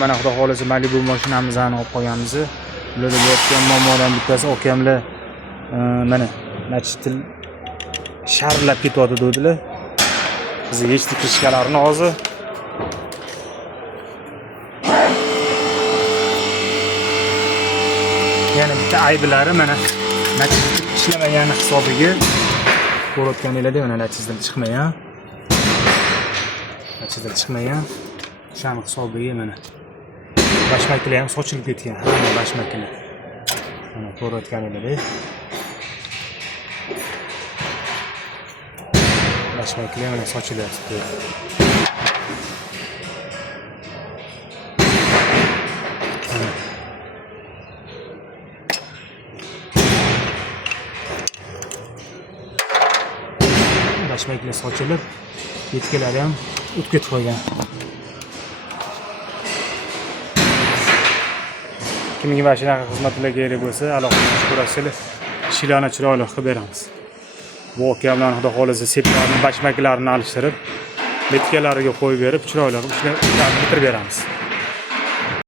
mana xudo xolisa Malibu mashinamizni olib qo'yganmiz. Ularda bo'layotgan muammolardan bittasi okamlar mana nachitil sharlab ketyapti dedilar. Biz yechdik krishkalarni hozir. Yana bitta ayblari mana nachitil ishlamagani hisobiga ko'rayotganinglarda mana nachitil chiqmagan. Nachitil chiqmagan. O'shaning hisobiga mana bashmaklar ham sochilib ketgan. Hamma bashmaklar. Mana ko'rayotganinglarda bashmaklar mana sochilyapti. Bashmaklar sochilib, yetkalari ham o't ketib qo'ygan. Kimga mana shunaqa xizmatlar kerak bo'lsa, alohida ko'rasizlar, ishlarni chiroyli qilib beramiz. Bu okamlarni xudo xolisa seplarni, bashmaklarini alishtirib, letkalariga qo'yib berib, chiroyli qilib ishlarni bitirib beramiz.